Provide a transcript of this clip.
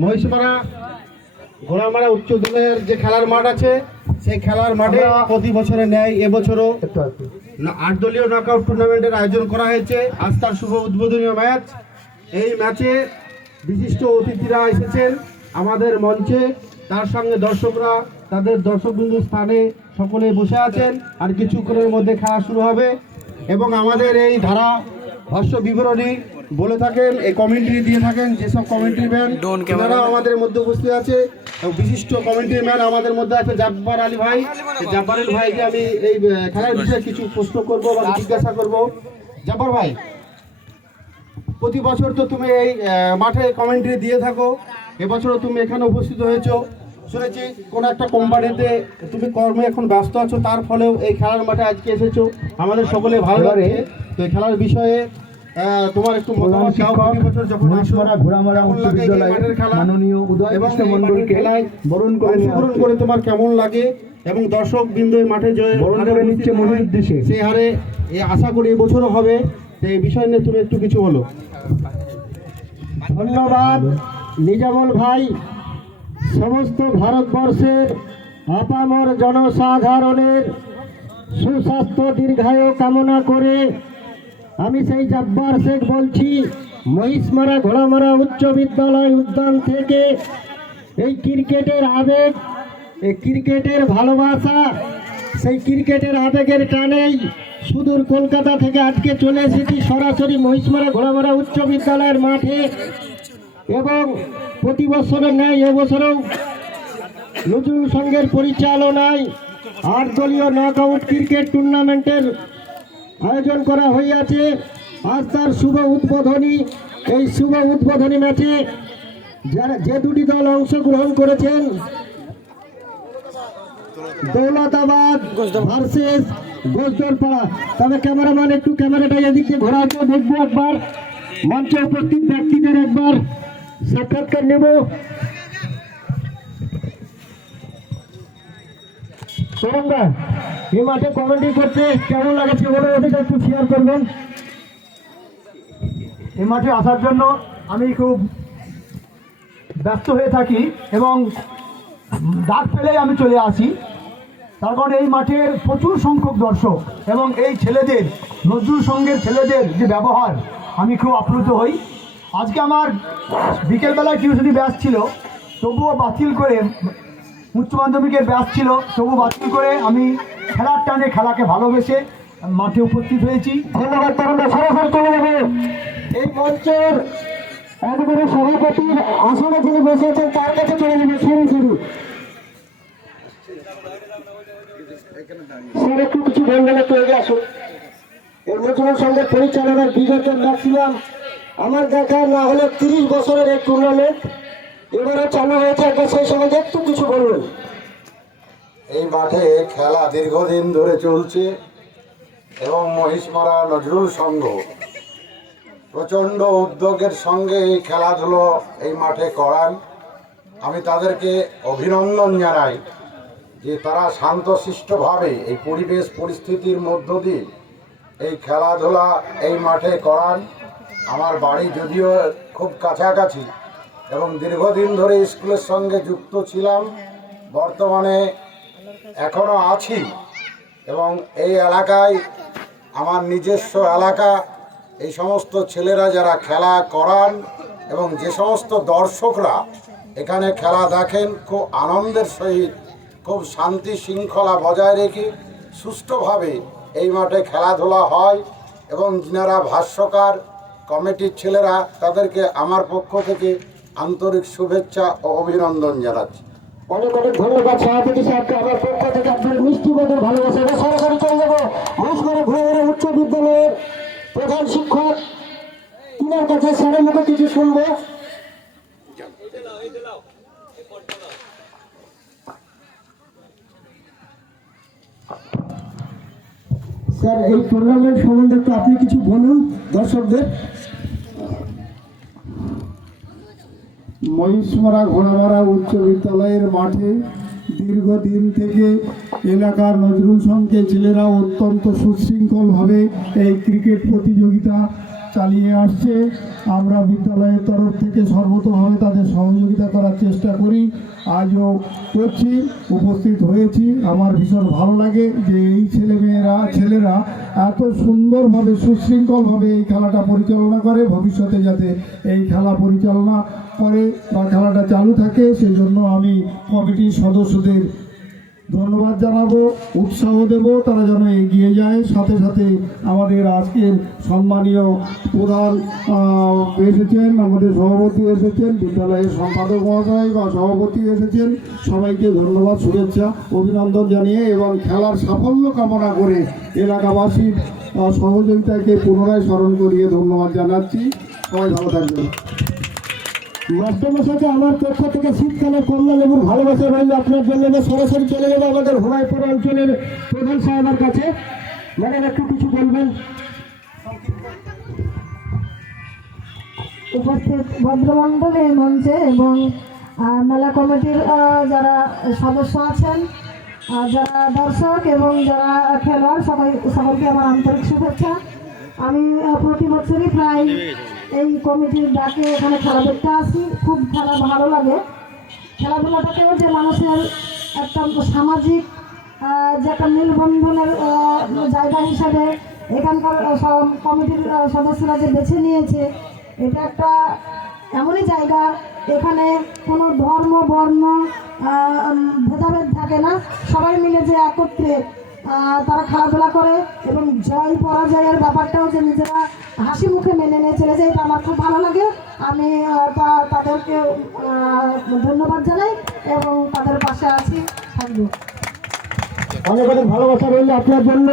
মহিষমারা ঘোড়ামারা উচ্চ দলের যে খেলার মাঠ আছে, সেই খেলার মাঠে প্রতি বছরে ন্যায় এবছরও 8 দলীয় নকআউট টুর্নামেন্টের আয়োজন করা হয়েছে। আজ তার শুভ উদ্বোধনীয় ম্যাচ। এই ম্যাচে বিশিষ্ট অতিথিরা এসেছেন আমাদের মঞ্চে, তার সঙ্গে দর্শকরা তাদের দর্শকবৃন্দ স্থানে সকলে বসে আছেন। আর কিছুক্ষণের মধ্যে খেলা শুরু হবে এবং আমাদের এই ধারা ভাষ্য বিবরণী বলে থাকেন, এই কমেন্ট্রি দিয়ে থাকেন যেসব কমেন্ট্রি ম্যান তারাও আমাদের মধ্যে উপস্থিত আছে। বিশিষ্ট কমেন্ট্রি ম্যান আমাদের মধ্যে আছে জাব্বার আলী ভাই। জাব্বার আলী ভাইকে আমি এই খেলার বিষয়ে কিছু প্রশ্ন করবো বা জিজ্ঞাসা করবো। জাব্বার ভাই, প্রতি বছর তো তুমি এই মাঠে কমেন্ট্রি দিয়ে থাকো, এবছরও তুমি এখানে উপস্থিত হয়েছো। শুনেছি কোনো একটা কোম্পানিতে তুমি কর্মে এখন ব্যস্ত আছো, তার ফলেও এই খেলার মাঠে আজকে এসেছো, আমাদের সকলে ভালো লাগছে। তো এই খেলার বিষয়ে তোমার একটু মতামত দাও। প্রতি বছর যখন ঘোড়ামারা উচ্চ বিদ্যালয়ের মাননীয় উদয় কৃষ্ণ মণ্ডলকে বরণ করে তোমার কেমন লাগে এবং দর্শক বিন্দু মাঠে বরণ করে নিচ্ছে মনের উদ্দেশ্যে, সেই হারে আশা করি এবছরও হবে। এই বিষয় নিয়ে তুমি একটু কিছু বলো। ধন্যবাদ নিজামুল ভাই। সমস্ত ভারতবর্ষের আপামর জনসাধারণের সুস্বাস্থ্য দীর্ঘায়ু কামনা করে আমি সেই জাব্বার শেখ বলছি, মহিষমারা ঘোড়ামারা উচ্চ বিদ্যালয় উদ্যান থেকে। এই ক্রিকেটের আবেগ, এই ক্রিকেটের ভালোবাসা, সেই ক্রিকেটের আবেগের টানেই সুদূর কলকাতা থেকে আজকে চলে এসেছি সরাসরি মহিষমারা ঘোড়ামারা উচ্চ বিদ্যালয়ের মাঠে। এবং প্রতি বছরের ন্যায় এবছরেও নজরুল সংঘের পরিচালনায় 8 দলীয় নকআউট ক্রিকেট টুর্নামেন্টের আয়োজন করা হইয়াছে। আজ তার শুভ উদ্বোধনী। এই শুভ উদ্বোধনী ম্যাচে যে দুটি দল অংশগ্রহণ করেছেন, দৌলতাবাদ ভার্সেস গোসদরপাড়া। তবে ক্যামেরাম্যান একটু ক্যামেরাটা এদিকে ঘোরাতে দেখবো, একবার মঞ্চে উপস্থিত ব্যক্তিদের একবার সাক্ষাৎকার নেব। সোহমদা, এই মাঠে কমেন্ট্রি করতে কেমন লাগছে বলে ওদেরকে একটু শেয়ার করবেন। এই মাঠে আসার জন্য আমি খুব ব্যস্ত হয়ে থাকি এবং ডাক পেলেই আমি চলে আসি। তার কারণ এই মাঠের প্রচুর সংখ্যক দর্শক এবং এই ছেলেদের, নজরুল সংঘের ছেলেদের যে ব্যবহার, আমি খুব আপ্লুত হই। আজকে আমার বিকেলবেলায় টিউশনি ব্যাচ ছিল, তবুও বাতিল করে, উচ্চ মাধ্যমিকের ব্যাচ ছিল, তবু বাতিল করে আমি খেলার টানে, খেলাকে ভালোবেসে মাঠে উপস্থিত হয়েছি। ধন্যবাদ। তারা সরাসরি চলে যাবে এই মঞ্চের একেবারে সভাপতির আসনে যিনি বসে আছেন তার কাছে চলে যাবে। স্যার একটু কিছু বলবেন, একটু এগিয়ে আসুন। এই নজরুল সংঘের পরিচালনার বিগতের ম্যাক্সিমাম আমার দেখা না হলে 30 বছরের এই টুর্নামেন্ট এবারে চালু হয়েছে, একটা সেই সময় একটু কিছু বলবেন। এই মাঠে খেলা দীর্ঘদিন ধরে চলছে এবং মহিষমারা নজরুল সংঘ প্রচণ্ড উদ্যোগের সঙ্গে এই খেলাধুলো এই মাঠে করান। আমি তাদেরকে অভিনন্দন জানাই যে তারা শান্তশিষ্টভাবে এই পরিবেশ পরিস্থিতির মধ্য দিয়ে এই খেলাধুলা এই মাঠে করান। আমার বাড়ি যদিও খুব কাছাকাছি এবং দীর্ঘদিন ধরে স্কুলের সঙ্গে যুক্ত ছিলাম, বর্তমানে এখনও আছি এবং এই এলাকায় আমার নিজস্ব এলাকা। এই সমস্ত ছেলেরা যারা খেলা করান এবং যে সমস্ত দর্শকরা এখানে খেলা দেখেন, খুব আনন্দের সহিত, খুব শান্তি শৃঙ্খলা বজায় রেখে সুষ্ঠুভাবে এই মাঠে খেলাধুলা হয়। এবং যারা ভাষ্যকার কমিটির ছেলেরা, তাদেরকে আমার পক্ষ থেকে আন্তরিক শুভেচ্ছা ও অভিনন্দন জানাচ্ছি। অনেক অনেক ধন্যবাদ সভাপতি সাহেবকে আমার পক্ষ থেকে আপনার মিষ্টি মধুর ভালোবাসা। সরাসরি চলে যাবো মহিষমারা ঘোড়ামারা উচ্চ বিদ্যালয়ের প্রধান শিক্ষক, তিনার কাছে স্যারের মুখে কিছু শুনবো। স্যার, এই টুর্নামেন্ট সম্বন্ধে একটু আপনি কিছু বলুন দর্শকদের। মহিষমারা ঘোড়ামারা উচ্চ বিদ্যালয়ের মাঠে দীর্ঘদিন থেকে এলাকার নজরুল সংঘের ছেলেরা অত্যন্ত সুশৃঙ্খলভাবে এই ক্রিকেট প্রতিযোগিতা চালিয়ে আসছে। আমরা বিদ্যালয়ের তরফ থেকে সর্বতোভাবে তাদের সহযোগিতা করার চেষ্টা করি, আজও করছি, উপস্থিত হয়েছি। আমার ভীষণ ভালো লাগে যে এই ছেলেরা এত সুন্দরভাবে সুশৃঙ্খলভাবে এই খেলাটা পরিচালনা করে। ভবিষ্যতে যাতে এই খেলা পরিচালনা করে বা খেলাটা চালু থাকে, সেজন্য আমি কমিটির সদস্যদের ধন্যবাদ জানাবো, উৎসাহ দেব, তারা যেন এগিয়ে যায়। সাথে সাথে আমাদের আজকের সম্মানীয় প্রধান এসেছেন, আমাদের সভাপতি এসেছেন, বিদ্যালয়ের সম্পাদক মহাশয় বা সভাপতি এসেছেন। সবাইকে ধন্যবাদ, শুভেচ্ছা, অভিনন্দন জানিয়ে এবং খেলার সাফল্য কামনা করে এলাকাবাসীর সহযোগিতাকে পুনরায় স্মরণ করিয়ে ধন্যবাদ জানাচ্ছি। সবাই ভালো থাকবেন। মাস্টারমশাইকে আমার পক্ষ থেকে শীতকালের কমলা লেবুর ভালোবাসা রইল আপনার জন্য। সরাসরি চলে যাবো আমাদের হোমাইপুর অঞ্চলের প্রধান সাহেবের কাছে। ম্যাডাম একটু কিছু বলবেন। উপস্থিত ভদ্রমণ্ডলের মঞ্চে এবং মেলা কমিটির যারা সদস্য আছেন, যারা দর্শক এবং যারা খেলোয়াড়, সকলকে আমার আন্তরিক শুভেচ্ছা। আমি প্রতি বছরই প্রায় এই কমিটির ডাকে এখানে খেলা দেখতে আসি। খুব খেলা ভালো লাগে। খেলাধুলাটাকেও যে মানুষের একটা সামাজিক যে একটা মেলবন্ধনের জায়গা হিসাবে এখানকার কমিটির সদস্যরা যে বেছে নিয়েছে, এটা একটা এমনই জায়গা, এখানে কোনো ধর্ম বর্ণ ভেদাভেদ থাকে না। সবাই মিলে যে একত্রে তারা খেলাধুলা করে এবং জয় পরাজয়ের ব্যাপারটাও যে নিজেরা হাসি মুখে মেনে নিয়ে চলে যায়, এটা আমার খুব ভালো লাগে। আমি তাদেরকে ধন্যবাদ জানাই এবং তাদের পাশে আছি, থাকবো। অনেক অনেক ভালোবাসা রইল আপনার জন্য।